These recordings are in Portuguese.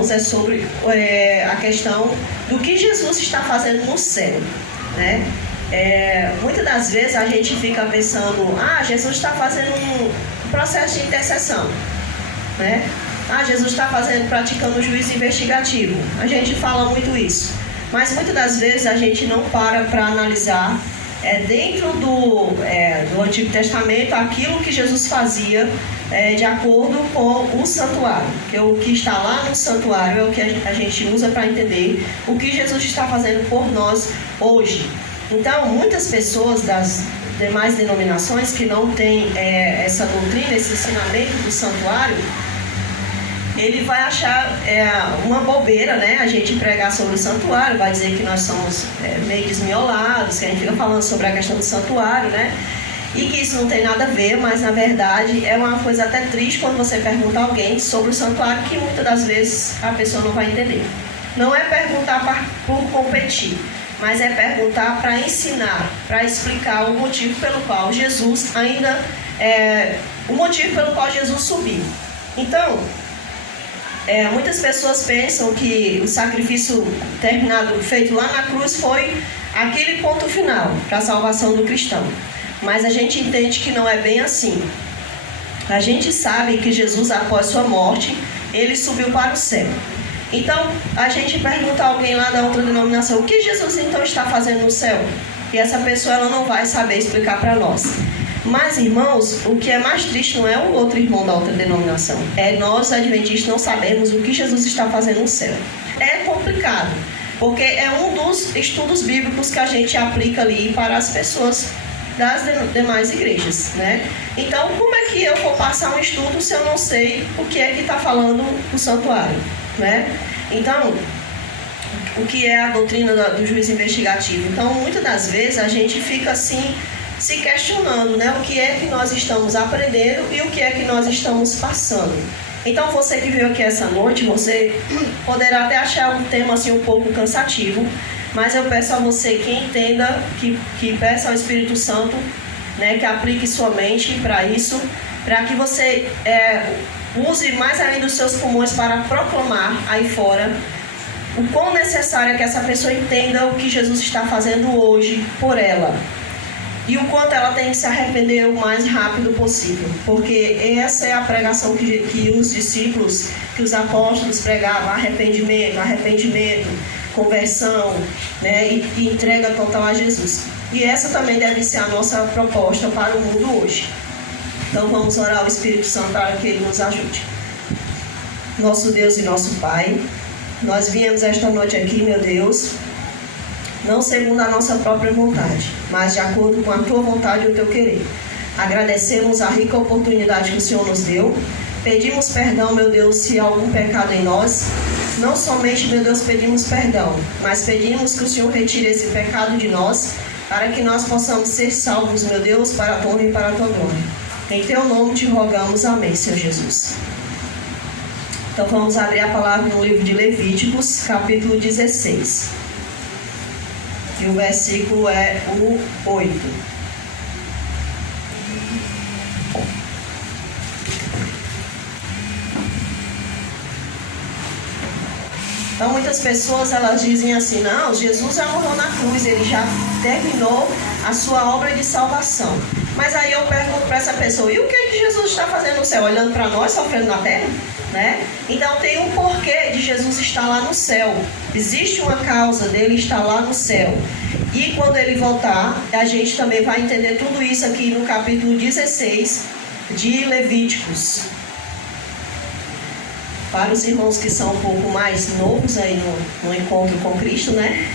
irmãos, é sobre a questão do que Jesus está fazendo no céu, né? Muitas das vezes a gente fica pensando, Jesus está fazendo um processo de intercessão, né? Jesus está praticando o juízo investigativo. A gente fala muito isso, mas muitas das vezes a gente não para analisar dentro do Antigo Testamento aquilo que Jesus fazia de acordo com o santuário, que o que está lá no santuário é o que a gente usa para entender o que Jesus está fazendo por nós hoje. Então, muitas pessoas das demais denominações que não têm essa doutrina, esse ensinamento do santuário, ele vai achar uma bobeira, né? A gente pregar sobre o santuário, vai dizer que nós somos meio desmiolados, que a gente fica falando sobre a questão do santuário, né? E que isso não tem nada a ver, mas na verdade é uma coisa até triste quando você pergunta a alguém sobre o santuário, que muitas das vezes a pessoa não vai entender. Não é perguntar por competir, mas é perguntar para ensinar, para explicar o motivo pelo qual Jesus o motivo pelo qual Jesus subiu. Então, muitas pessoas pensam que o sacrifício feito lá na cruz foi aquele ponto final para a salvação do cristão. Mas a gente entende que não é bem assim. A gente sabe que Jesus, após sua morte, ele subiu para o céu. Então, a gente pergunta a alguém lá da outra denominação, o que Jesus então está fazendo no céu? E essa pessoa ela não vai saber explicar para nós. Mas, irmãos, o que é mais triste não é o outro irmão da outra denominação. É nós, adventistas, não sabemos o que Jesus está fazendo no céu. É complicado, porque é um dos estudos bíblicos que a gente aplica ali para as pessoas das demais igrejas, né? Então, como é que eu vou passar um estudo se eu não sei o que é que está falando o santuário, né? Então, o que é a doutrina do juízo investigativo? Então, muitas das vezes a gente fica assim, se questionando, né? O que é que nós estamos aprendendo e o que é que nós estamos passando. Então, você que veio aqui essa noite, você poderá até achar um tema assim um pouco cansativo, mas eu peço a você que entenda, que peça ao Espírito Santo, né, que aplique sua mente para isso, para que você use mais ainda os seus pulmões para proclamar aí fora o quão necessário é que essa pessoa entenda o que Jesus está fazendo hoje por ela. E o quanto ela tem que se arrepender o mais rápido possível. Porque essa é a pregação que os discípulos, que os apóstolos pregavam: arrependimento, conversão, né, e entrega total a Jesus. E essa também deve ser a nossa proposta para o mundo hoje. Então vamos orar ao Espírito Santo para que Ele nos ajude. Nosso Deus e nosso Pai, nós viemos esta noite aqui, meu Deus, não segundo a nossa própria vontade, mas de acordo com a Tua vontade e o Teu querer. Agradecemos a rica oportunidade que o Senhor nos deu. Pedimos perdão, meu Deus, se há algum pecado em nós. Não somente, meu Deus, pedimos perdão, mas pedimos que o Senhor retire esse pecado de nós, para que nós possamos ser salvos, meu Deus, para a Tua honra e para a Tua glória. Em Teu nome te rogamos, amém, Senhor Jesus. Então vamos abrir a palavra no livro de Levíticos, capítulo 16. E o versículo é o 8. Então muitas pessoas elas dizem assim: não, Jesus já morreu na cruz, ele já terminou a sua obra de salvação. Mas aí eu pergunto para essa pessoa: e o que Jesus está fazendo no céu? Olhando para nós, sofrendo na terra? Né? Então tem um porquê de Jesus estar lá no céu. Existe uma causa dele estar lá no céu. E quando ele voltar, a gente também vai entender tudo isso aqui no capítulo 16 de Levíticos. Para os irmãos que são um pouco mais novos aí no encontro com Cristo, né?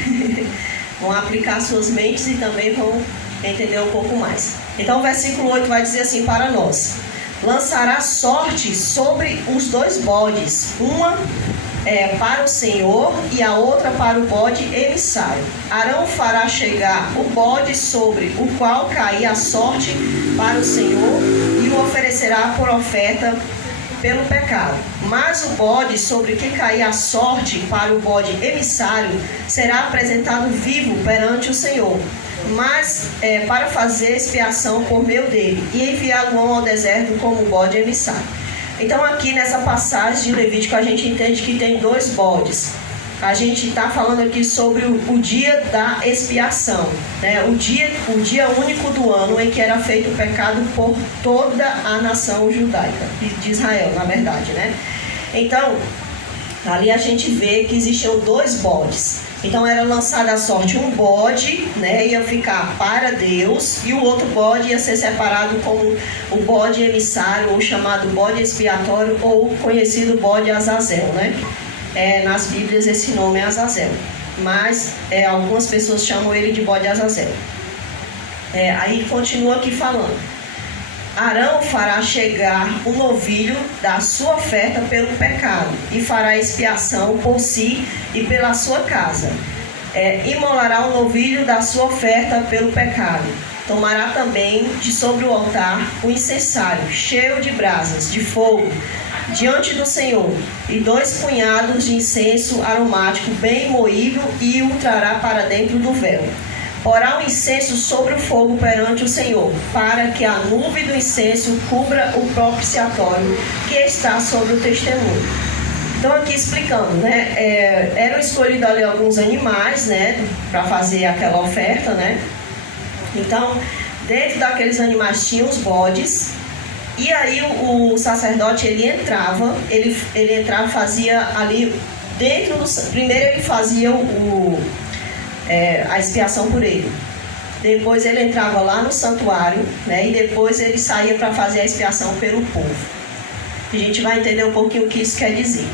Vão aplicar suas mentes e também vão entender um pouco mais. Então o versículo 8 vai dizer assim para nós: lançará sorte sobre os dois bodes, uma para o Senhor e a outra para o bode emissário. Arão fará chegar o bode sobre o qual cair a sorte para o Senhor e o oferecerá por oferta pelo pecado. Mas o bode sobre que cair a sorte para o bode emissário será apresentado vivo perante o Senhor, mas para fazer expiação por meio dele, e enviá-lo ao deserto como bode emissário. Então aqui nessa passagem de Levítico a gente entende que tem 2 bodes. A gente está falando aqui sobre o dia da expiação, né? O dia único do ano em que era feito o pecado por toda a nação judaica, de Israel, na verdade, né? Então, ali a gente vê que existiam 2 bodes. Então era lançado à sorte um bode, né? Ia ficar para Deus, e o outro bode ia ser separado como o bode emissário, ou chamado bode expiatório, ou conhecido bode Azazel, né? Nas Bíblias esse nome é Azazel, mas algumas pessoas chamam ele de bode Azazel. Aí continua aqui falando: Arão fará chegar o novilho da sua oferta pelo pecado, e fará expiação por si e pela sua casa. Imolará o novilho da sua oferta pelo pecado. Tomará também de sobre o altar o incensário, cheio de brasas, de fogo, diante do Senhor, e 2 punhados de incenso aromático bem moído, e o trará para dentro do véu. Porá o incenso sobre o fogo perante o Senhor, para que a nuvem do incenso cubra o propiciatório que está sobre o testemunho. Então aqui explicando, né? Eram escolhidos ali alguns animais, né? Para fazer aquela oferta, né? Então, dentro daqueles animais tinham os bodes. E aí o sacerdote ele entrava, fazia ali dentro do... Primeiro ele fazia a expiação por ele. Depois ele entrava lá no santuário, né? E depois ele saía para fazer a expiação pelo povo. A gente vai entender um pouquinho o que isso quer dizer.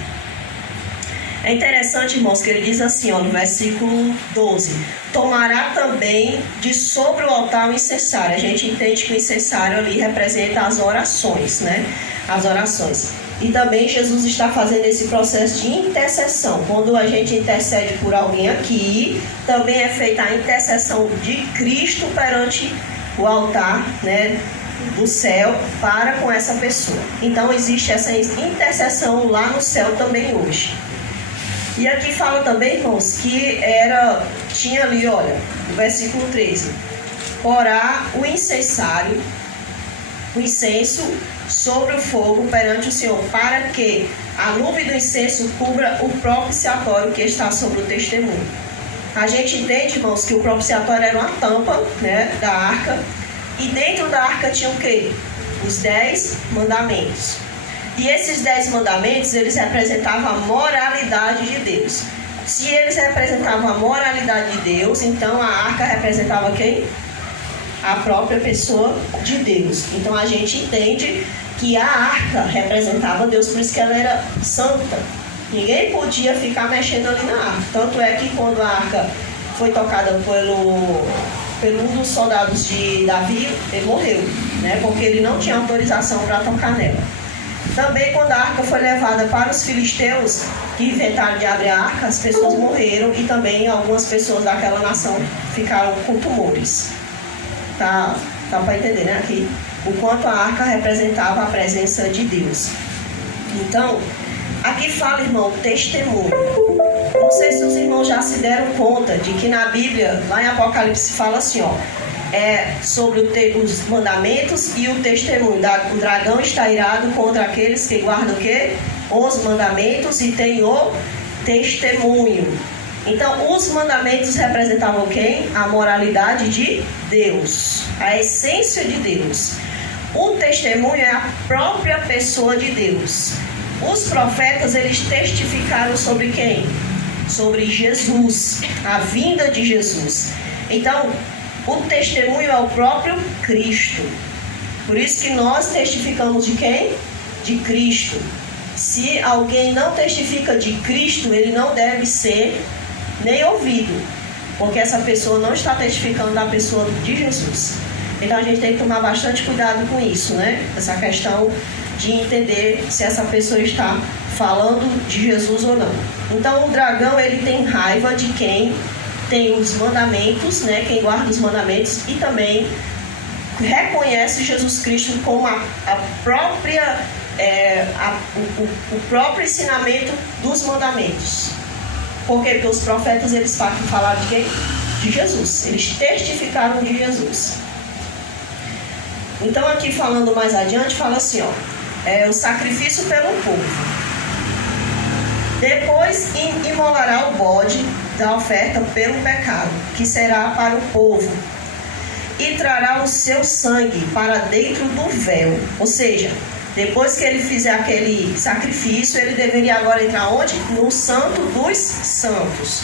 É interessante, irmãos, que ele diz assim, no versículo 12: tomará também de sobre o altar o incensário. A gente entende que o incensário ali representa as orações, né? As orações. E também Jesus está fazendo esse processo de intercessão. Quando a gente intercede por alguém aqui, também é feita a intercessão de Cristo perante o altar, né, do céu para com essa pessoa. Então existe essa intercessão lá no céu também hoje. E aqui fala também, irmãos, que tinha ali, olha, no versículo 13: porá o incensário, o incenso sobre o fogo perante o Senhor, para que a nuvem do incenso cubra o propiciatório que está sobre o testemunho. A gente entende, irmãos, que o propiciatório era uma tampa, né, da arca, e dentro da arca tinha o quê? Os 10 mandamentos. E esses 10 mandamentos, eles representavam a moralidade de Deus. Se eles representavam a moralidade de Deus, então a arca representava quem? A própria pessoa de Deus. Então a gente entende que a arca representava Deus, por isso que ela era santa. Ninguém podia ficar mexendo ali na arca. Tanto é que quando a arca foi tocada por um dos soldados de Davi, ele morreu, né? Porque ele não tinha autorização para tocar nela. Também quando a arca foi levada para os filisteus, que inventaram de abrir a arca, as pessoas morreram, e também algumas pessoas daquela nação ficaram com tumores. Tá para entender, né? Aqui, o quanto a arca representava a presença de Deus. Então, aqui fala, irmão, testemunho. Não sei se os irmãos já se deram conta de que na Bíblia, lá em Apocalipse, fala assim, sobre os mandamentos e o testemunho. O dragão está irado contra aqueles que guardam o quê? Os mandamentos, e tem o testemunho. Então, os mandamentos representavam quem? A moralidade de Deus, a essência de Deus. O testemunho é a própria pessoa de Deus. Os profetas, eles testificaram sobre quem? Sobre Jesus, a vinda de Jesus. Então, o testemunho é o próprio Cristo. Por isso que nós testificamos de quem? De Cristo. Se alguém não testifica de Cristo, ele não deve ser nem ouvido, porque essa pessoa não está testificando da pessoa de Jesus. Então a gente tem que tomar bastante cuidado com isso, né? Essa questão de entender se essa pessoa está falando de Jesus ou não. Então o dragão, ele tem raiva de quem tem os mandamentos, né? Quem guarda os mandamentos, e também reconhece Jesus Cristo como a própria o próprio ensinamento dos mandamentos. Por quê? Porque os profetas, eles falaram de quem? De Jesus. Eles testificaram de Jesus. Então aqui falando mais adiante, fala assim, o sacrifício pelo povo. Depois imolará o bode da oferta pelo pecado, que será para o povo, e trará o seu sangue para dentro do véu. Ou seja, depois que ele fizer aquele sacrifício, ele deveria agora entrar onde? No Santo dos Santos.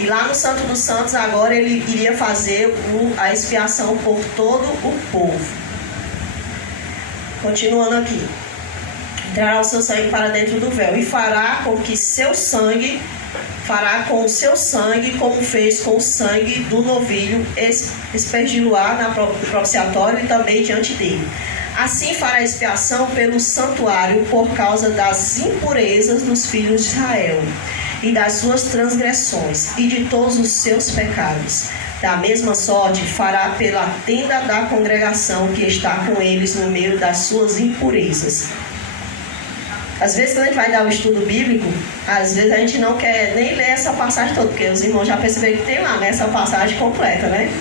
E lá no Santo dos Santos, agora ele iria fazer a expiação por todo o povo. Continuando aqui. Trará o seu sangue para dentro do véu e fará com o seu sangue como fez com o sangue do novilho, espergí-lo-á no propiciatório e também diante dele. Assim fará expiação pelo santuário por causa das impurezas dos filhos de Israel e das suas transgressões e de todos os seus pecados. Da mesma sorte fará pela tenda da congregação que está com eles no meio das suas impurezas. Às vezes, quando a gente vai dar o estudo bíblico, às vezes a gente não quer nem ler essa passagem toda, porque os irmãos já perceberam que tem lá, né, essa passagem completa, né?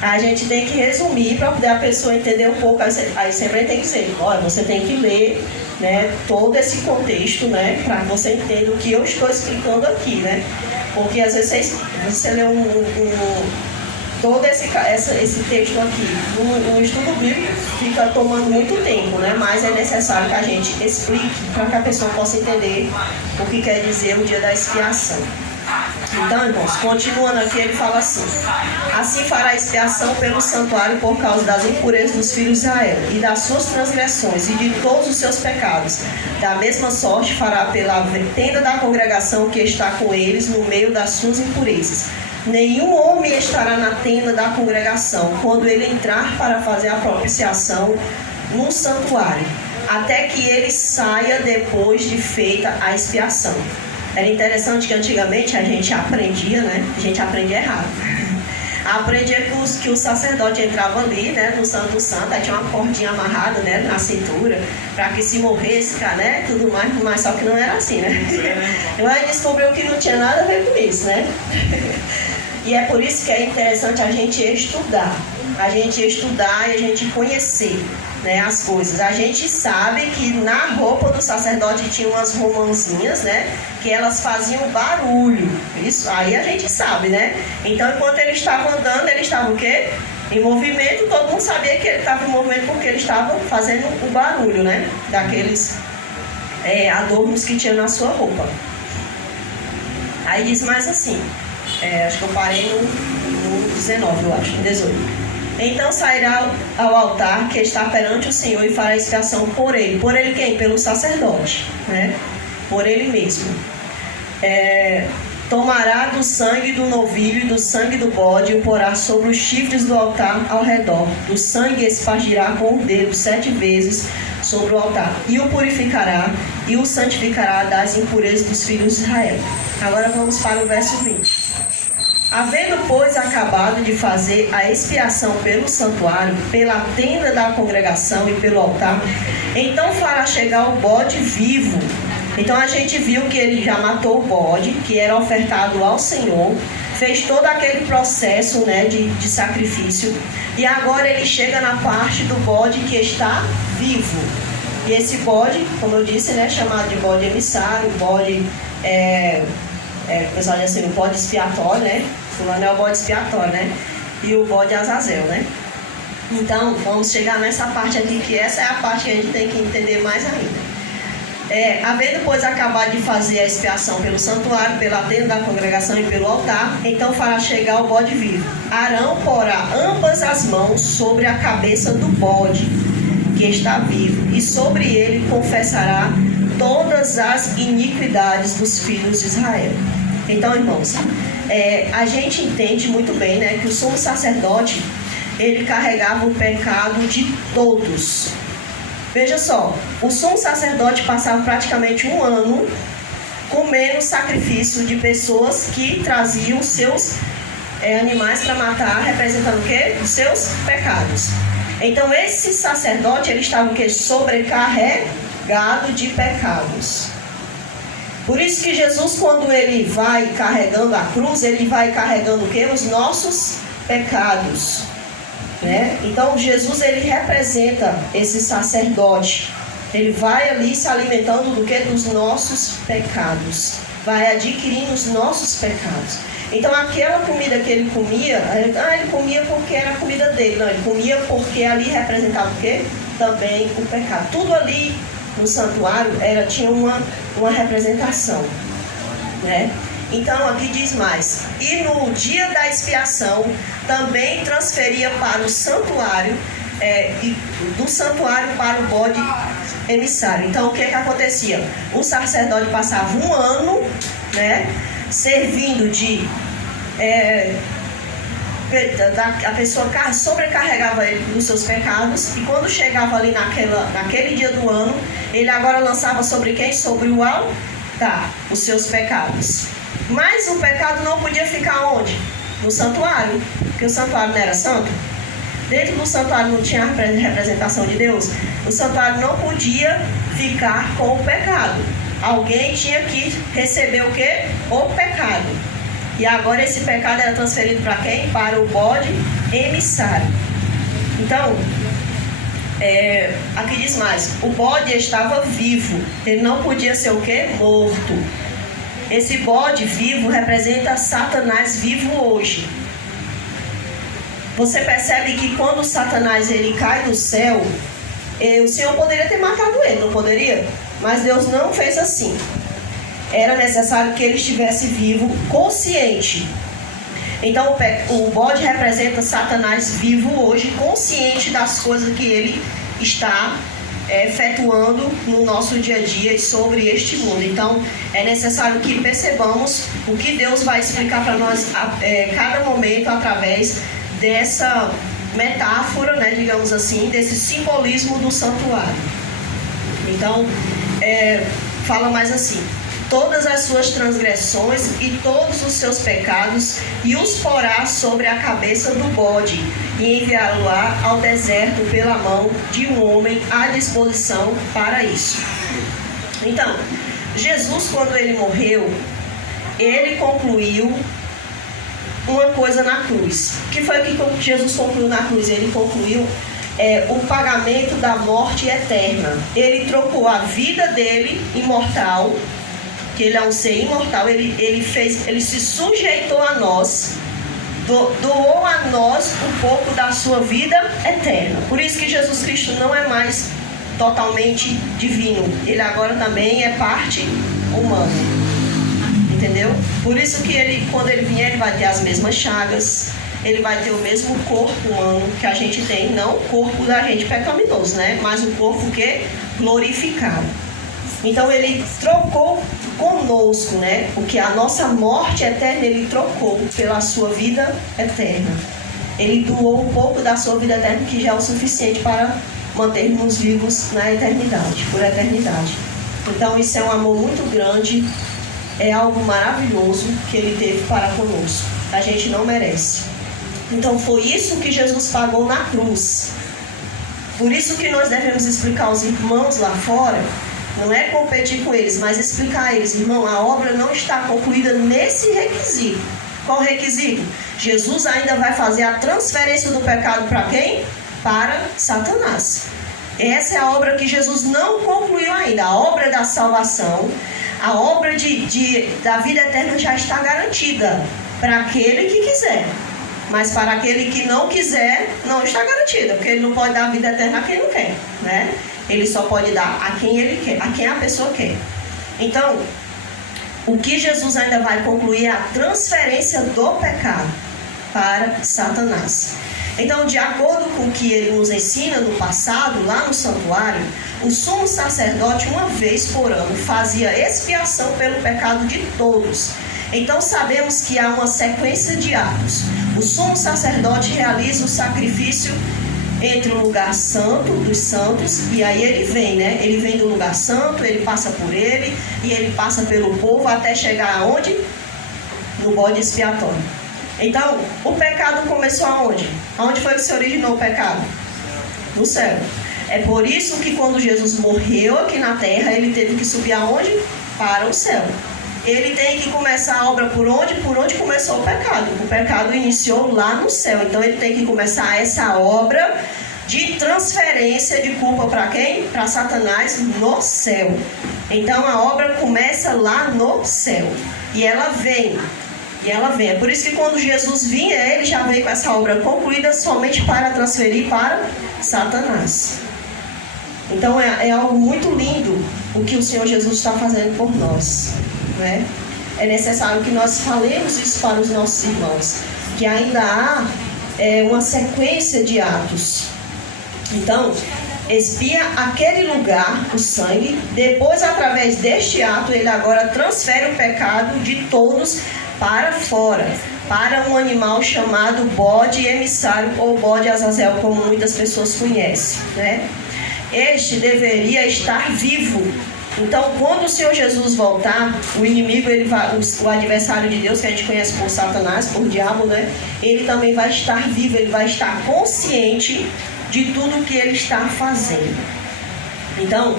A gente tem que resumir para poder a pessoa entender um pouco. Aí sempre tem que dizer, olha, você tem que ler, né, todo esse contexto, né, para que você entenda o que eu estou explicando aqui, né? Porque às vezes você lê todo esse texto aqui no estudo bíblico fica tomando muito tempo, né? Mas é necessário que a gente explique para que a pessoa possa entender o que quer dizer o dia da expiação. Então, irmãos, continuando aqui, ele fala assim: assim fará expiação pelo santuário por causa das impurezas dos filhos de Israel e das suas transgressões e de todos os seus pecados. Da mesma sorte fará pela tenda da congregação que está com eles no meio das suas impurezas. Nenhum homem estará na tenda da congregação quando ele entrar para fazer a propiciação no santuário, até que ele saia depois de feita a expiação. Era interessante que antigamente a gente aprendia, né? A gente aprendia errado. Aprendia que o sacerdote entrava ali, né, no Santo Santo, aí tinha uma cordinha amarrada, né, na cintura, para que se morresse, né, tudo mais, só que não era assim, né? Eu aí descobriu que não tinha nada a ver com isso, né? E é por isso que é interessante a gente estudar e a gente conhecer, né, as coisas. A gente sabe que na roupa do sacerdote tinha umas romãzinhas, né, que elas faziam barulho. Isso aí a gente sabe, né? Então, enquanto ele estava andando, ele estava o quê? Em movimento. Todo mundo sabia que ele estava em movimento porque ele estava fazendo o barulho, né, daqueles adornos que tinha na sua roupa. Aí diz mais assim, acho que eu parei no 19, eu acho, no 18. Então sairá ao altar que está perante o Senhor e fará expiação por ele. Por ele quem? Pelo sacerdote, né? Por ele mesmo. Tomará do sangue do novilho e do sangue do bode e o porá sobre os chifres do altar ao redor. Do sangue espargirá com o dedo 7 vezes sobre o altar. E o purificará e o santificará das impurezas dos filhos de Israel. Agora vamos para o verso 20. Havendo, pois, acabado de fazer a expiação pelo santuário, pela tenda da congregação e pelo altar, então fará chegar o bode vivo. Então a gente viu que ele já matou o bode, que era ofertado ao Senhor, fez todo aquele processo, né, de sacrifício, e agora ele chega na parte do bode que está vivo. E esse bode, como eu disse, né, chamado de bode emissário, bode, o pessoal diz assim, o bode expiatório, né? Fulano é o bode expiatório, né? E o bode Azazel, né? Então, vamos chegar nessa parte aqui, que essa é a parte que a gente tem que entender mais ainda. Havendo, pois, acabado de fazer a expiação pelo santuário, pela tenda da congregação e pelo altar, então fará chegar o bode vivo. Arão porá ambas as mãos sobre a cabeça do bode que está vivo, e sobre ele confessará todas as iniquidades dos filhos de Israel. Então, irmãos, a gente entende muito bem, né, que o sumo sacerdote, ele carregava o pecado de todos. Veja só, o sumo sacerdote passava praticamente um ano comendo sacrifício de pessoas que traziam seus animais para matar, representando o quê? Os seus pecados. Então, esse sacerdote, ele estava o quê? Sobrecarregado de pecados. Por isso que Jesus, quando ele vai carregando a cruz, ele vai carregando o quê? Os nossos pecados, né? Então, Jesus, ele representa esse sacerdote Ele vai ali se alimentando do que? Dos nossos pecados. Vai adquirindo os nossos pecados. Então aquela comida que ele comia, ele comia porque era a comida dele. Não, ele comia porque ali representava o quê? Também o pecado. Tudo ali no santuário tinha uma representação, né? Então aqui diz mais: e no dia da expiação também transferia para o santuário, e do santuário para o bode emissário. Então o que acontecia? O sacerdote passava um ano, né, servindo a pessoa sobrecarregava ele dos seus pecados, e quando chegava ali naquele dia do ano, ele agora lançava sobre quem? Sobre o altar, os seus pecados. Mas o pecado não podia ficar onde? No santuário, porque o santuário não era santo. Dentro do santuário não tinha representação de Deus. O santuário não podia ficar com o pecado. Alguém tinha que receber o quê? O pecado. E agora esse pecado era transferido para quem? Para o bode emissário. Então, aqui diz mais: o bode estava vivo. Ele não podia ser o quê? Morto. Esse bode vivo representa Satanás vivo hoje. Você percebe que quando Satanás ele cai do céu, o Senhor poderia ter matado ele, não poderia? Mas Deus não fez assim. Era necessário que ele estivesse vivo, consciente. Então o bode representa Satanás vivo hoje, consciente das coisas que ele está efetuando no nosso dia a dia e sobre este mundo. Então é necessário que percebamos o que Deus vai explicar para nós cada momento através dessa metáfora, né, digamos assim, desse simbolismo do santuário. Então fala mais assim: todas as suas transgressões e todos os seus pecados, e os porá sobre a cabeça do bode, e enviá-lo-á ao deserto pela mão de um homem à disposição para isso. Então, Jesus, quando ele morreu, ele concluiu uma coisa na cruz. O que foi que Jesus concluiu na cruz? Ele concluiu o pagamento da morte eterna. Ele trocou a vida dele, imortal, que ele é um ser imortal, ele se sujeitou a nós, doou a nós um pouco da sua vida eterna. Por isso que Jesus Cristo não é mais totalmente divino, ele agora também é parte humana, entendeu? Por isso que quando ele vier, ele vai ter as mesmas chagas, ele vai ter o mesmo corpo humano que a gente tem, não o corpo da gente pecaminoso, né? Mas o corpo que glorificado. Então ele trocou conosco, né? Porque a nossa morte eterna ele trocou pela sua vida eterna. Ele doou um pouco da sua vida eterna, que já é o suficiente para mantermos vivos na eternidade, por eternidade. Então isso é um amor muito grande, é algo maravilhoso que ele teve para conosco. A gente não merece. Então foi isso que Jesus pagou na cruz. Por isso que nós devemos explicar aos irmãos lá fora. Não é competir com eles, mas explicar a eles: irmão, a obra não está concluída nesse requisito. Qual requisito? Jesus ainda vai fazer a transferência do pecado para quem? Para Satanás. Essa é a obra que Jesus não concluiu ainda. A obra da salvação, a obra da vida eterna já está garantida para aquele que quiser. Mas para aquele que não quiser, não está garantida, porque ele não pode dar a vida eterna a quem não quer, né? Ele só pode dar a quem ele quer, a quem a pessoa quer. Então, o que Jesus ainda vai concluir é a transferência do pecado para Satanás. Então, de acordo com o que ele nos ensina no passado, lá no santuário, o sumo sacerdote, uma vez por ano, fazia expiação pelo pecado de todos. Então, sabemos que há uma sequência de atos. O sumo sacerdote realiza o sacrifício entre o lugar santo dos santos, e aí ele vem, né? Ele vem do lugar santo, ele passa por ele, e ele passa pelo povo até chegar aonde? No bode expiatório. Então, o pecado começou aonde? Aonde foi que se originou o pecado? No céu. É por isso que quando Jesus morreu aqui na terra, ele teve que subir aonde? Para o céu. Ele tem que começar a obra por onde? Por onde começou o pecado. O pecado iniciou lá no céu. Então ele tem que começar essa obra de transferência de culpa para quem? Para Satanás no céu. Então a obra começa lá no céu. E ela vem. É por isso que quando Jesus vinha, ele já veio com essa obra concluída somente para transferir para Satanás. Então é algo muito lindo o que o Senhor Jesus está fazendo por nós, né? É necessário que nós falemos isso para os nossos irmãos, que ainda há uma sequência de atos. Então, expia aquele lugar, o sangue, depois através deste ato, ele agora transfere o pecado de todos para fora, para um animal chamado bode emissário ou bode Azazel, como muitas pessoas conhecem, né? Este deveria estar vivo. Então, quando o Senhor Jesus voltar, o inimigo, o adversário de Deus, que a gente conhece por Satanás, por diabo, né? Ele também vai estar vivo, ele vai estar consciente de tudo que ele está fazendo. Então,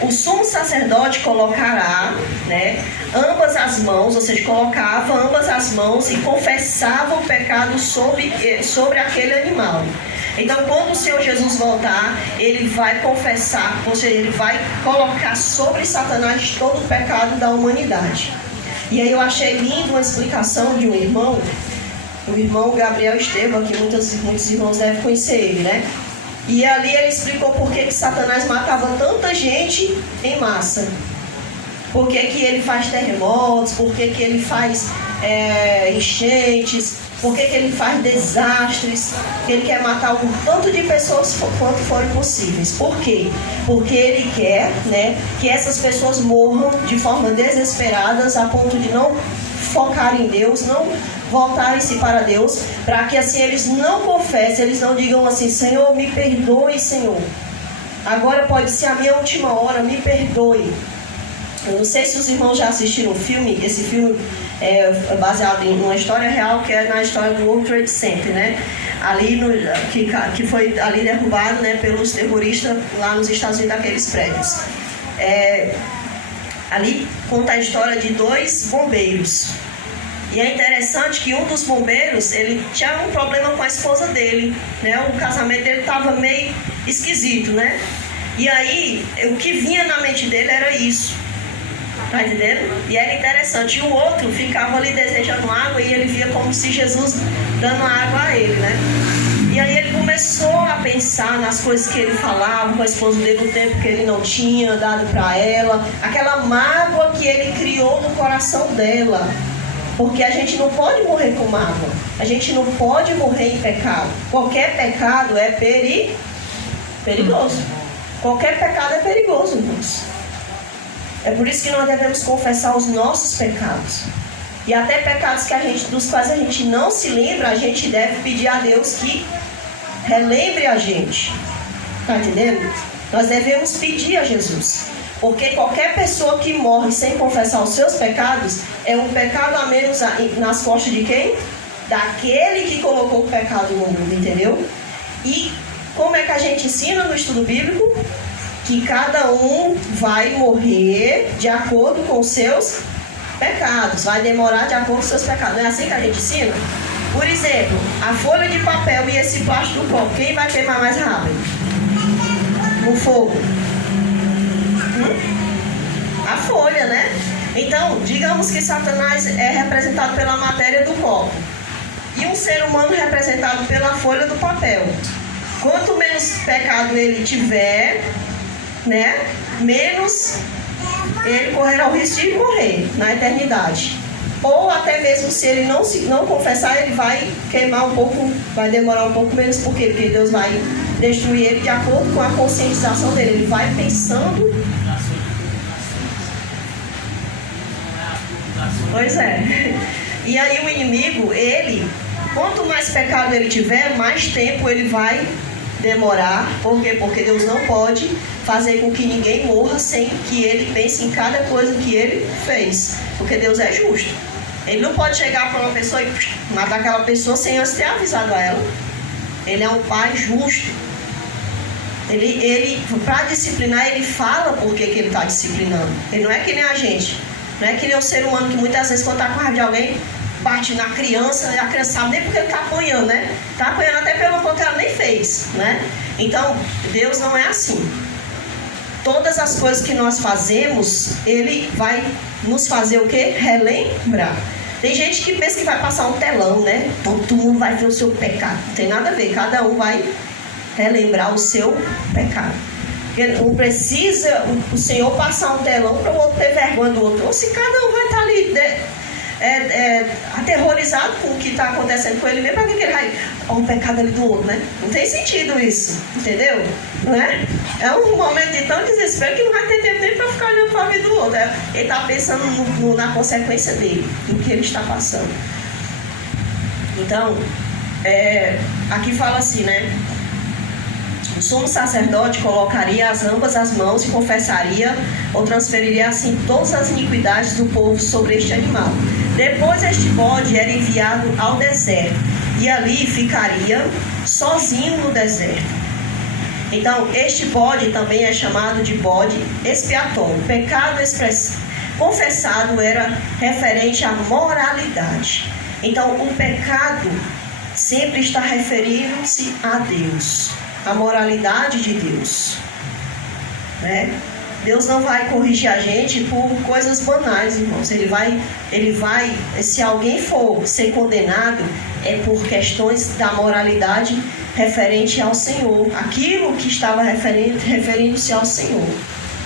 o sumo sacerdote colocará, né, ambas as mãos, ou seja, colocava ambas as mãos e confessava o pecado sobre aquele animal. Então, quando o Senhor Jesus voltar, ele vai confessar, ou seja, ele vai colocar sobre Satanás todo o pecado da humanidade. E aí eu achei lindo uma explicação de um irmão, o irmão Gabriel Estevam, que muitos irmãos devem conhecer ele, né? E ali ele explicou por que Satanás matava tanta gente em massa. Por que ele faz terremotos, por que ele faz enchentes, por que ele faz desastres, que ele quer matar o tanto de pessoas quanto forem possíveis. Por quê? Porque ele quer, né, que essas pessoas morram de forma desesperadas a ponto de não focar em Deus, não voltarem-se para Deus, para que assim eles não confessem, eles não digam assim: Senhor, me perdoe, Senhor. Agora pode ser a minha última hora, me perdoe. Eu não sei se os irmãos já assistiram o filme. Esse filme é baseado em uma história real, que é na história do World Trade Center, né? Ali que foi ali derrubado, né, pelos terroristas lá nos Estados Unidos, daqueles prédios. Ali conta a história de 2 bombeiros. E é interessante que um dos bombeiros, ele tinha um problema com a esposa dele, né? O casamento dele estava meio esquisito, né? E aí, o que vinha na mente dele era isso. Tá entendendo? E era interessante. E o outro ficava ali desejando água e ele via como se Jesus dando água a ele, né? E aí ele começou a pensar nas coisas que ele falava com a esposa dele, no tempo que ele não tinha dado para ela, aquela mágoa que ele criou no coração dela. Porque a gente não pode morrer com mágoa, a gente não pode morrer em pecado. Qualquer pecado é perigoso. Qualquer pecado é perigoso, irmãos. É por isso que nós devemos confessar os nossos pecados. E até pecados dos quais a gente não se lembra, a gente deve pedir a Deus que relembre a gente. Está entendendo? Nós devemos pedir a Jesus. Porque qualquer pessoa que morre sem confessar os seus pecados é um pecado a menos nas costas de quem? Daquele que colocou o pecado no mundo, entendeu? E como é que a gente ensina no estudo bíblico? Que cada um vai morrer de acordo com os seus pecados, vai demorar de acordo com os seus pecados. Não é assim que a gente ensina? Por exemplo, a folha de papel e esse plástico do copo, quem vai queimar mais rápido? O fogo. A folha, né? Então, digamos que Satanás é representado pela matéria do copo e um ser humano representado pela folha do papel. Quanto menos pecado ele tiver, né, menos ele correrá o risco de morrer na eternidade. Ou até mesmo se ele não confessar, ele vai queimar um pouco, vai demorar um pouco menos. Por quê? Porque Deus vai destruir ele de acordo com a conscientização dele. Ele vai pensando. Pois é. E aí o inimigo, quanto mais pecado ele tiver, mais tempo ele vai demorar. Por quê? Porque Deus não pode fazer com que ninguém morra sem que ele pense em cada coisa que ele fez. Porque Deus é justo. Ele não pode chegar para uma pessoa e matar aquela pessoa sem antes ter avisado a ela. Ele é um pai justo. Ele para disciplinar, ele fala por que ele está disciplinando. Ele não é que nem a gente. Não é que nem o ser humano que muitas vezes, quando está com raiva de alguém, bate na criança, e a criança sabe nem porque ele está apanhando, né? Está apanhando até pelo que ela nem fez, né? Então, Deus não é assim. Todas as coisas que nós fazemos, Ele vai nos fazer o quê? Relembrar. Tem gente que pensa que vai passar um telão, né? Todo mundo vai ver o seu pecado. Não tem nada a ver, cada um vai relembrar o seu pecado. Porque não precisa o Senhor passar um telão para o outro ter vergonha do outro. Ou se cada um vai estar ali aterrorizado com o que está acontecendo com ele mesmo, para que ele vai um pecado ali do outro, né? Não tem sentido isso, entendeu? Não é? É um momento de tanto desespero que não vai ter tempo nem para ficar olhando para a vida do outro. Ele está pensando na consequência dele, do que ele está passando. Então, aqui fala assim, né? O sumo sacerdote colocaria ambas as mãos e confessaria ou transferiria assim todas as iniquidades do povo sobre este animal. Depois este bode era enviado ao deserto e ali ficaria sozinho no deserto. Então, este bode também é chamado de bode expiatório. O pecado confessado era referente à moralidade. Então, o pecado sempre está referindo-se a Deus, a moralidade de Deus, né? Deus não vai corrigir a gente por coisas banais, irmãos. Ele vai, se alguém for ser condenado, é por questões da moralidade referente ao Senhor, aquilo que estava referindo-se ao Senhor.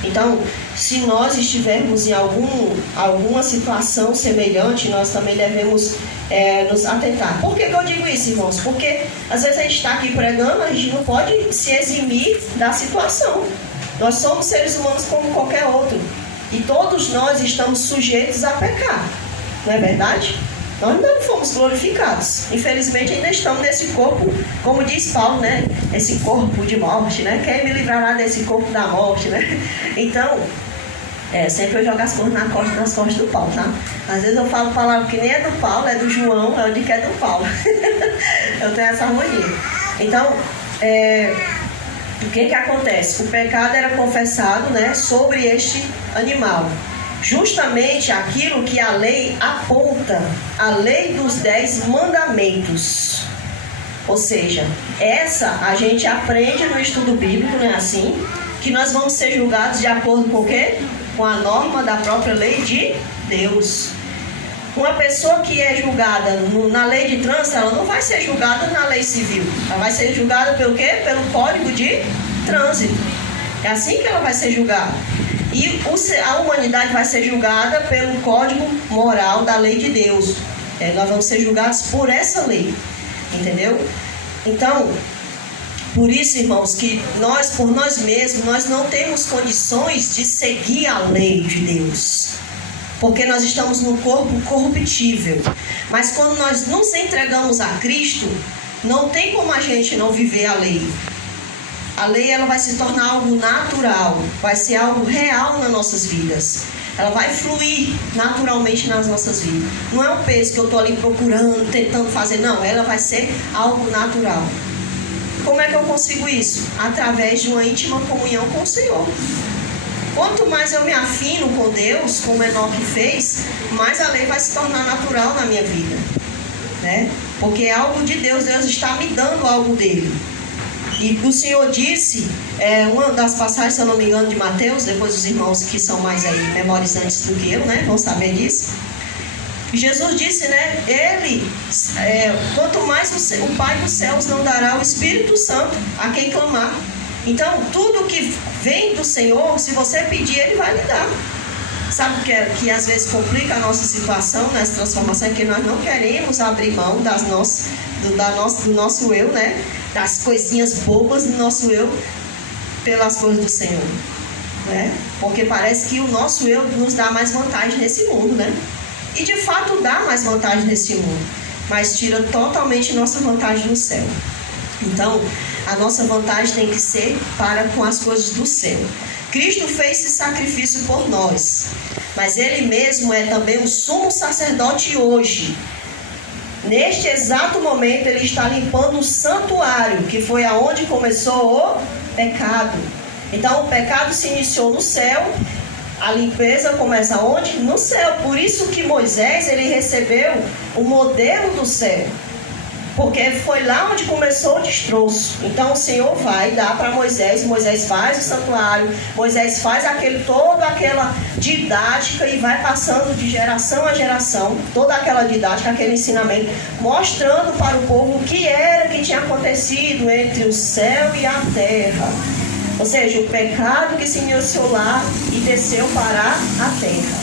Então, se nós estivermos em alguma situação semelhante, nós também devemos nos atentar. Por que eu digo isso, irmãos? Porque às vezes a gente está aqui pregando, a gente não pode se eximir da situação. Nós somos seres humanos como qualquer outro. E todos nós estamos sujeitos a pecar. Não é verdade? Nós não fomos glorificados. Infelizmente ainda estamos nesse corpo, como diz Paulo, né? Esse corpo de morte, né? Quem me livrará desse corpo da morte, né? Então, sempre eu jogo as coisas nas costas do Paulo, tá? Às vezes eu falo palavra que nem é do Paulo, é do João, eu digo que é do Paulo. Eu tenho essa harmonia. Então, o que acontece? O pecado era confessado, né, sobre este animal. Justamente aquilo que a lei aponta, a lei dos 10 mandamentos. Ou seja, essa a gente aprende no estudo bíblico, não é assim? Que nós vamos ser julgados de acordo com o quê? Com a norma da própria lei de Deus. Uma pessoa que é julgada na lei de trânsito, ela não vai ser julgada na lei civil. Ela vai ser julgada pelo quê? Pelo código de trânsito. É assim que ela vai ser julgada. E a humanidade vai ser julgada pelo código moral da lei de Deus. Nós vamos ser julgados por essa lei. Entendeu? Então, por isso, irmãos, que nós, por nós mesmos, nós não temos condições de seguir a lei de Deus. Porque nós estamos num corpo corruptível. Mas quando nós nos entregamos a Cristo, não tem como a gente não viver a lei. A lei, ela vai se tornar algo natural, vai ser algo real nas nossas vidas. Ela vai fluir naturalmente nas nossas vidas. Não é um peso que eu estou ali procurando, tentando fazer, não. Ela vai ser algo natural. Como é que eu consigo isso? Através de uma íntima comunhão com o Senhor. Quanto mais eu me afino com Deus, como Enoque fez, mais a lei vai se tornar natural na minha vida, né? Porque é algo de Deus, Deus está me dando algo dele. E o Senhor disse, uma das passagens, se eu não me engano, de Mateus, depois os irmãos que são mais aí memorizantes do que eu, né, vão saber disso. Jesus disse, né, quanto mais o Pai dos céus não dará o Espírito Santo a quem clamar. Então, tudo que vem do Senhor, se você pedir, Ele vai lhe dar. Sabe o que às vezes complica a nossa situação nessa transformação? É que nós não queremos abrir mão do nosso eu, né? Das coisinhas bobas do nosso eu pelas coisas do Senhor, né? Porque parece que o nosso eu nos dá mais vantagem nesse mundo, né? E de fato dá mais vantagem nesse mundo, mas tira totalmente nossa vantagem no céu. Então, a nossa vantagem tem que ser para com as coisas do céu. Cristo fez esse sacrifício por nós, mas Ele mesmo é também o sumo sacerdote hoje. Neste exato momento, Ele está limpando o santuário, que foi aonde começou o pecado. Então, o pecado se iniciou no céu, A limpeza começa onde? No céu. Por isso que Moisés, ele recebeu o modelo do céu. Porque foi lá onde começou o destroço. Então o Senhor vai dar para Moisés. Moisés faz o santuário. Moisés faz toda aquela didática e vai passando de geração a geração. Toda aquela didática, aquele ensinamento. Mostrando para o povo o que era que tinha acontecido entre o céu e a terra. Ou seja, o pecado que se iniciou lá e desceu para a terra.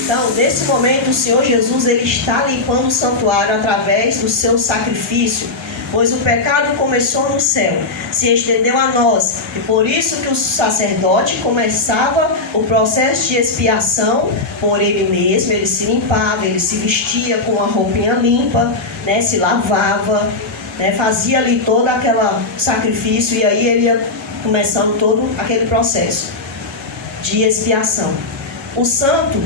Então, nesse momento, o Senhor Jesus, ele está limpando o santuário através do seu sacrifício, pois o pecado começou no céu, se estendeu a nós, e por isso que o sacerdote começava o processo de expiação por ele mesmo. Ele se limpava, ele se vestia com a roupinha limpa, né, se lavava, né, fazia ali todo aquele sacrifício, e aí ele ia começando todo aquele processo de expiação. O santo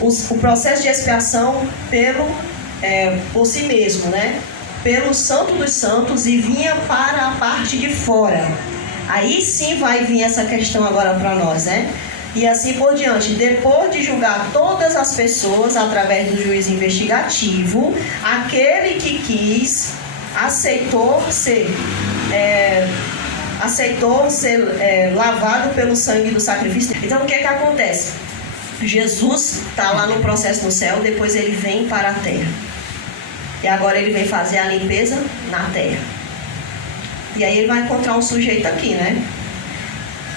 o processo de expiação por si mesmo, né? Pelo Santo dos Santos, e vinha para a parte de fora. Aí sim vai vir essa questão agora para nós, né? E assim por diante. Depois de julgar todas as pessoas através do juízo investigativo, aquele que quis aceitou ser lavado pelo sangue do sacrifício. Então o que acontece? Jesus está lá no processo no céu, depois ele vem para a terra. E agora ele vem fazer a limpeza na terra. E aí ele vai encontrar um sujeito aqui, né?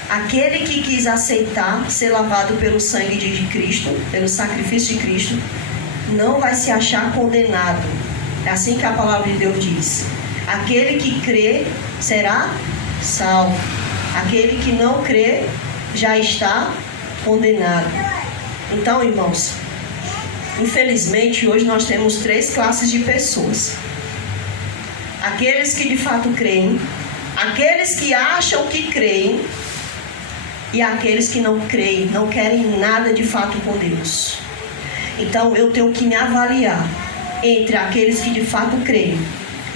Aquele que quis aceitar ser lavado pelo sangue de Cristo, pelo sacrifício de Cristo, não vai se achar condenado. É assim que a palavra de Deus diz. Aquele que crê será salvo. Aquele que não crê já está condenado. Então, irmãos, infelizmente hoje nós temos 3 classes de pessoas: aqueles que de fato creem, aqueles que acham que creem, e aqueles que não creem, não querem nada de fato com Deus. Então eu tenho que me avaliar entre aqueles que de fato creem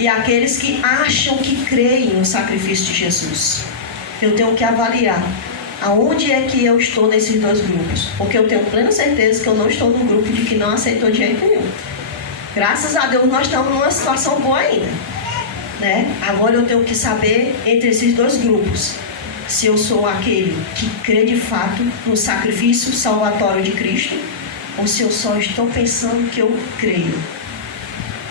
e aqueles que acham que creem no sacrifício de Jesus. Eu tenho que avaliar aonde é que eu estou nesses 2 grupos, porque eu tenho plena certeza que eu não estou no grupo de que não aceitou de jeito nenhum. Graças a Deus nós estamos numa situação boa ainda, né? Agora eu tenho que saber entre esses 2 grupos se eu sou aquele que crê de fato no sacrifício salvatório de Cristo, ou se eu só estou pensando que eu creio.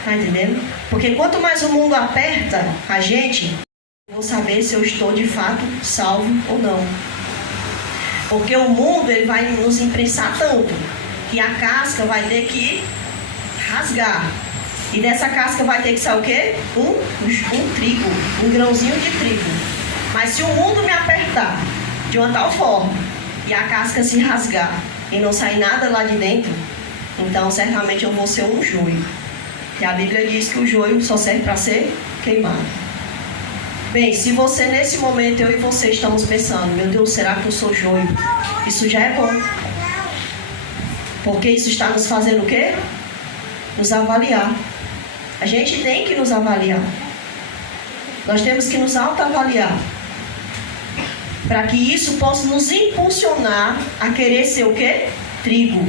Tá entendendo? Porque quanto mais o mundo aperta a gente, eu vou saber se eu estou de fato salvo ou não. Porque o mundo, ele vai nos imprensar tanto que a casca vai ter que rasgar. E dessa casca vai ter que sair o quê? Um trigo, um grãozinho de trigo. Mas se o mundo me apertar de uma tal forma e a casca se rasgar e não sair nada lá de dentro, então certamente eu vou ser um joio. E a Bíblia diz que o joio só serve para ser queimado. Bem, se você nesse momento, eu e você estamos pensando: meu Deus, será que eu sou joio? Isso já é bom. Porque isso está nos fazendo o quê? Nos avaliar. A gente tem que nos avaliar. Nós temos que nos autoavaliar, para que isso possa nos impulsionar a querer ser o quê? Trigo.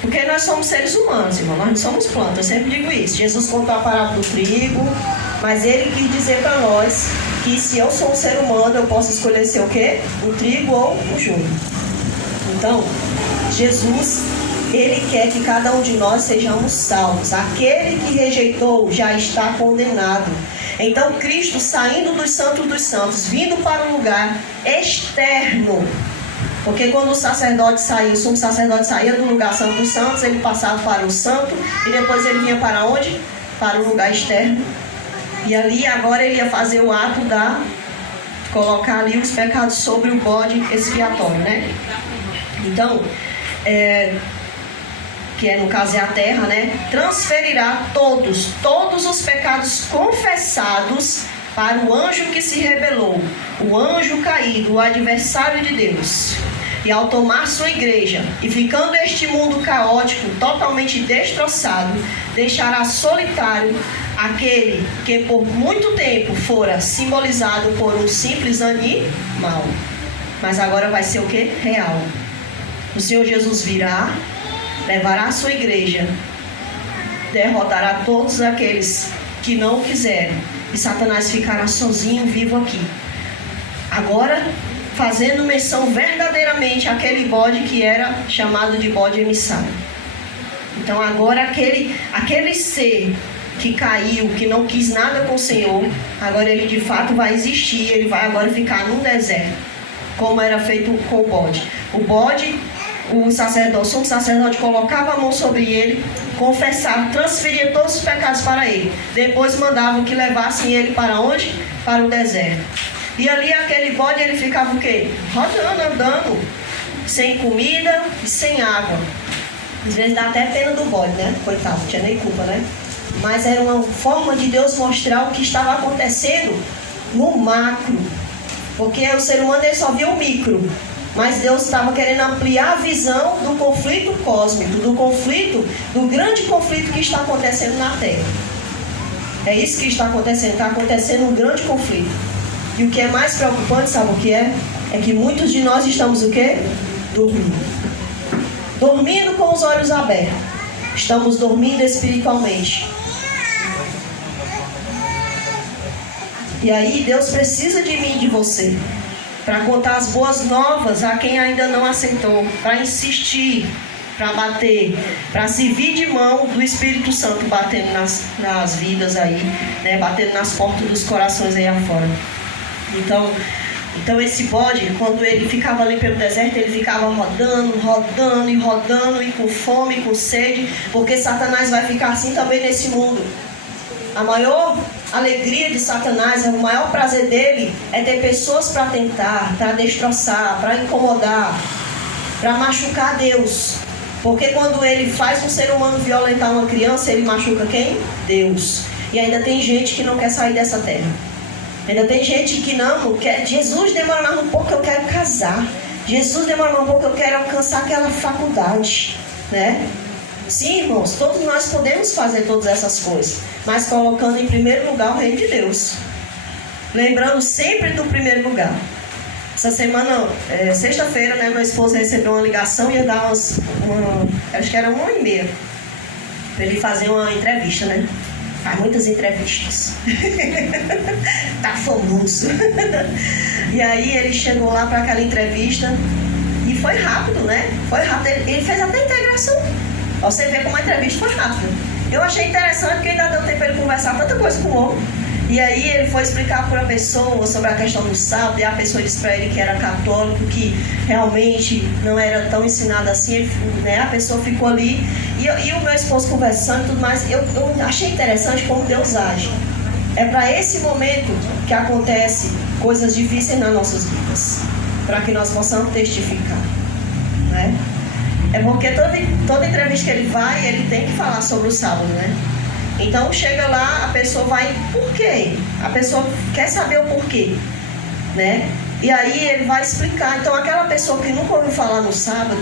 Porque nós somos seres humanos, irmão. Nós não somos plantas. Eu sempre digo isso. Jesus contou a parábola do trigo, mas ele quis dizer para nós que se eu sou um ser humano, eu posso escolher ser o quê? O trigo ou o joio. Então, Jesus, ele quer que cada um de nós sejamos salvos. Aquele que rejeitou já está condenado. Então, Cristo, saindo dos santos, vindo para um lugar externo. Porque quando o sacerdote saía, o sumo sacerdote saía do lugar santo dos santos, ele passava para o santo e depois ele vinha para onde? Para o lugar externo. E ali agora ele ia fazer o ato de colocar ali os pecados sobre o bode expiatório, né? Então, que no caso é a terra, né? Transferirá todos os pecados confessados para o anjo que se rebelou, o anjo caído, o adversário de Deus. E ao tomar sua igreja, e ficando este mundo caótico, totalmente destroçado, deixará solitário aquele que por muito tempo fora simbolizado por um simples animal. Mas agora vai ser o que? Real. O Senhor Jesus virá, levará a sua igreja, derrotará todos aqueles que não o quiserem, e Satanás ficará sozinho, vivo aqui. Agora, fazendo menção verdadeiramente àquele bode que era chamado de bode emissário. Então agora aquele ser que caiu, que não quis nada com o Senhor, agora ele de fato vai existir, ele vai agora ficar num deserto, como era feito com o bode. O bode, o sumo sacerdote colocava a mão sobre ele, confessava, transferia todos os pecados para ele. Depois mandavam que levassem ele para onde? Para o deserto. E ali aquele bode, ele ficava o quê? Rodando, andando, sem comida e sem água. Às vezes dá até pena do bode, né? Coitado, não tinha nem culpa, né? Mas era uma forma de Deus mostrar o que estava acontecendo no macro. Porque o ser humano ele só via o micro. Mas Deus estava querendo ampliar a visão do conflito cósmico, do grande conflito que está acontecendo na Terra. É isso que está acontecendo. Está acontecendo um grande conflito. E o que é mais preocupante, sabe o que é? É que muitos de nós estamos o quê? Dormindo. Dormindo com os olhos abertos. Estamos dormindo espiritualmente. E aí Deus precisa de mim e de você, para contar as boas novas a quem ainda não aceitou, para insistir, para bater, para servir de mão do Espírito Santo batendo nas vidas aí, né? Batendo nas portas dos corações aí afora. Então esse bode, quando ele ficava ali pelo deserto, ele ficava rodando e com fome, com sede, porque Satanás vai ficar assim também nesse mundo. A maior alegria de Satanás, o maior prazer dele é ter pessoas para tentar, para destroçar, para incomodar, para machucar Deus. Porque quando ele faz um ser humano violentar uma criança, ele machuca quem? Deus. E ainda tem gente que não quer sair dessa terra. Ainda tem gente que não quer. Jesus, demora mais um pouco, eu quero casar. Jesus, demora mais um pouco, eu quero alcançar aquela faculdade, né? Sim, irmãos, todos nós podemos fazer todas essas coisas, mas colocando em primeiro lugar o reino de Deus. Lembrando sempre do primeiro lugar. Essa semana, sexta-feira, né, meu esposo recebeu uma ligação e ia dar acho que era 1h30, para ele fazer uma entrevista, né? Faz muitas entrevistas. Tá famoso. E aí ele chegou lá para aquela entrevista e foi rápido, né? Foi rápido. Ele fez até integração. Você vê como a entrevista foi rápida. Eu achei interessante porque ainda deu tempo para ele conversar tanta coisa com o homem. E aí ele foi explicar para a pessoa sobre a questão do sábado, e a pessoa disse para ele que era católico, que realmente não era tão ensinado assim, né? A pessoa ficou ali, e o meu esposo conversando e tudo mais. Eu achei interessante como Deus age. É para esse momento que acontece coisas difíceis nas nossas vidas, para que nós possamos testificar, né? É porque toda entrevista que ele vai, ele tem que falar sobre o sábado, né? Então chega lá, a pessoa vai, por quê? A pessoa quer saber o porquê, né? E aí ele vai explicar. Então aquela pessoa que nunca ouviu falar no sábado,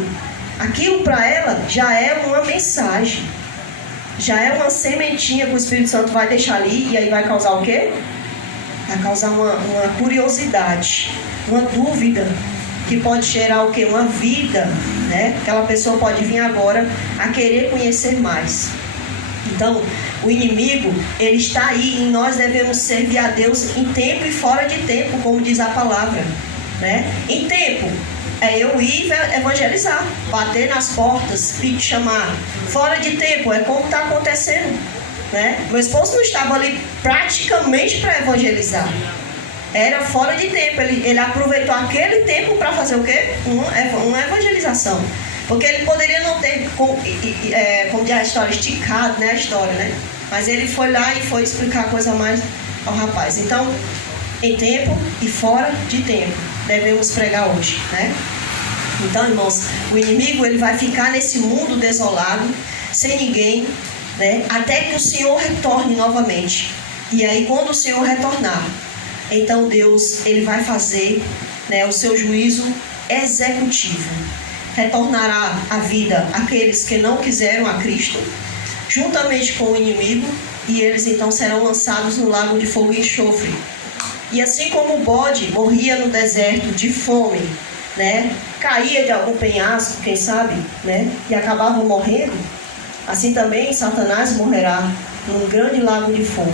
aquilo para ela já é uma mensagem, já é uma sementinha que o Espírito Santo vai deixar ali, e aí vai causar o quê? Vai causar uma curiosidade, uma dúvida, que pode gerar o quê? Uma vida, né? Aquela pessoa pode vir agora a querer conhecer mais. Então, o inimigo, ele está aí, e nós devemos servir a Deus em tempo e fora de tempo, como diz a palavra, né? Em tempo, é eu ir evangelizar, bater nas portas, chamar. Fora de tempo, é como está acontecendo, né? Meu esposo não estava ali praticamente para evangelizar. Era fora de tempo, ele aproveitou aquele tempo para fazer o quê? Uma evangelização. Porque ele poderia não ter, como diz a história, esticado, né, a história, né? Mas ele foi lá e foi explicar a coisa mais ao rapaz. Então, em tempo e fora de tempo, devemos pregar hoje, né? Então, irmãos, o inimigo, ele vai ficar nesse mundo desolado, sem ninguém, né? Até que o Senhor retorne novamente. E aí, quando o Senhor retornar, então Deus, ele vai fazer, né, o seu juízo executivo. Retornará à vida aqueles que não quiseram a Cristo, juntamente com o inimigo, e eles então serão lançados no lago de fogo e enxofre. E assim como o bode morria no deserto de fome, né, caía de algum penhasco, quem sabe, né, e acabava morrendo, assim também Satanás morrerá num grande lago de fogo.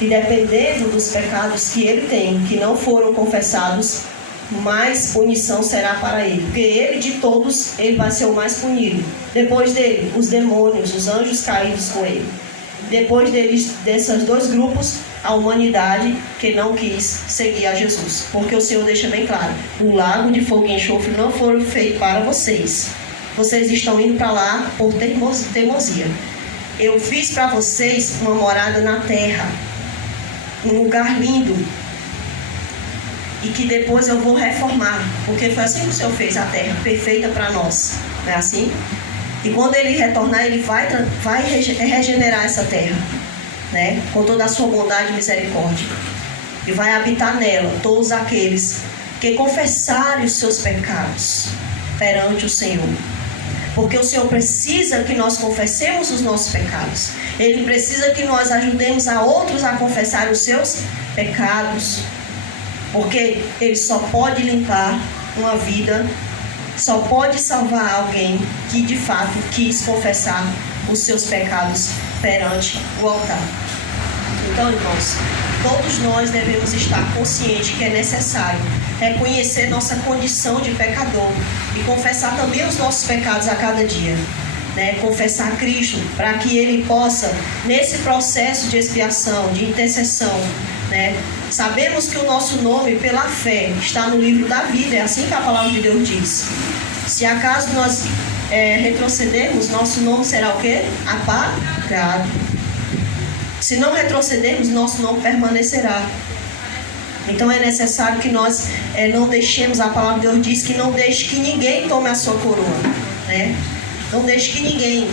E dependendo dos pecados que ele tem, que não foram confessados, mais punição será para ele. Porque ele, de todos, ele vai ser o mais punido. Depois dele, os demônios, os anjos caídos com ele. Depois deles, desses dois grupos, a humanidade que não quis seguir a Jesus. Porque o Senhor deixa bem claro, o lago de fogo e enxofre não foram feitos para vocês. Vocês estão indo para lá por teimosia. Eu fiz para vocês uma morada na terra, um lugar lindo, e que depois eu vou reformar, porque foi assim que o Senhor fez a terra, perfeita para nós, não é assim? E quando ele retornar, ele vai regenerar essa terra, né? Com toda a sua bondade e misericórdia, e vai habitar nela todos aqueles que confessarem os seus pecados perante o Senhor. Porque o Senhor precisa que nós confessemos os nossos pecados. Ele precisa que nós ajudemos a outros a confessar os seus pecados. Porque Ele só pode limpar uma vida, só pode salvar alguém que de fato quis confessar os seus pecados perante o altar. Então, irmãos, todos nós devemos estar conscientes que é necessário reconhecer nossa condição de pecador e confessar também os nossos pecados a cada dia, né? Confessar a Cristo para que Ele possa, nesse processo de expiação, de intercessão, né? Sabemos que o nosso nome, pela fé, está no livro da vida, é assim que a palavra de Deus diz. Se acaso nós retrocedermos, nosso nome será o quê? Apagado. Se não retrocedermos, nosso nome permanecerá. Então é necessário que nós não deixemos, a palavra de Deus diz que não deixe que ninguém tome a sua coroa, né? Não deixe que ninguém,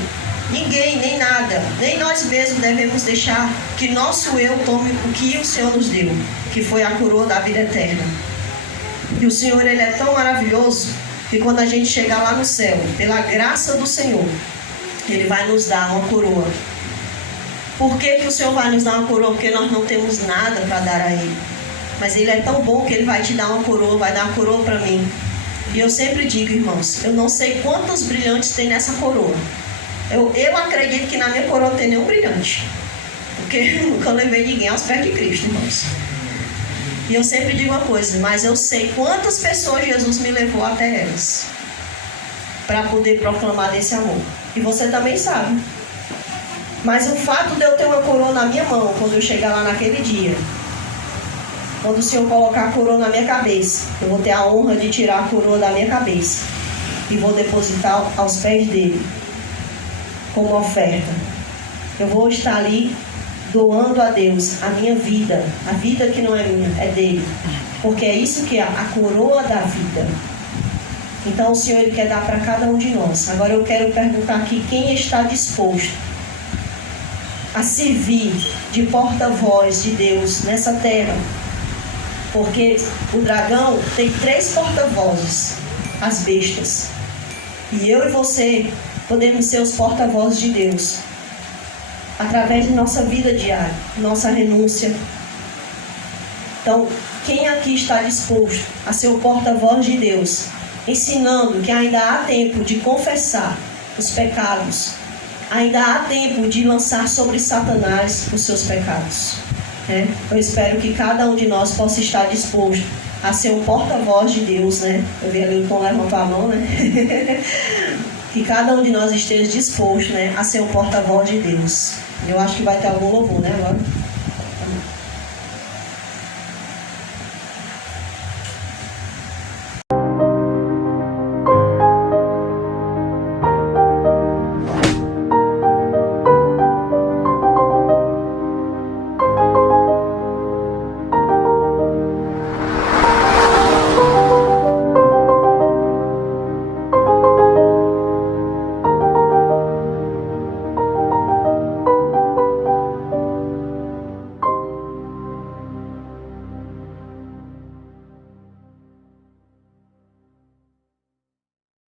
nem nada, nem nós mesmos devemos deixar que nosso eu tome o que o Senhor nos deu, que foi a coroa da vida eterna. E o Senhor, Ele é tão maravilhoso que quando a gente chegar lá no céu, pela graça do Senhor, Ele vai nos dar uma coroa. Por que que o Senhor vai nos dar uma coroa? Porque nós não temos nada para dar a Ele. Mas Ele é tão bom que Ele vai te dar uma coroa, vai dar uma coroa para mim. E eu sempre digo, irmãos, eu não sei quantos brilhantes tem nessa coroa. Eu acredito que na minha coroa não tem nenhum brilhante. Porque eu nunca levei ninguém aos pés de Cristo, irmãos. E eu sempre digo uma coisa, mas eu sei quantas pessoas Jesus me levou até elas, para poder proclamar desse amor. E você também sabe. Mas o fato de eu ter uma coroa na minha mão, quando eu chegar lá naquele dia, quando o Senhor colocar a coroa na minha cabeça, eu vou ter a honra de tirar a coroa da minha cabeça e vou depositar aos pés dele como oferta. Eu vou estar ali doando a Deus a minha vida, a vida que não é minha, é dele, porque é isso que é a coroa da vida. Então o Senhor, Ele quer dar para cada um de nós. Agora eu quero perguntar aqui, quem está disposto a servir de porta-voz de Deus nessa terra? Porque o dragão tem 3 porta-vozes, as bestas. E eu e você podemos ser os porta-vozes de Deus, através de nossa vida diária, nossa renúncia. Então, quem aqui está disposto a ser o porta-voz de Deus, ensinando que ainda há tempo de confessar os pecados, ainda há tempo de lançar sobre Satanás os seus pecados? Eu espero que cada um de nós possa estar disposto a ser um porta-voz de Deus, né? Eu vi ali o Tom levantar a mão, né? Que cada um de nós esteja disposto, né, a ser um porta-voz de Deus. Eu acho que vai ter algum louvor, né, agora?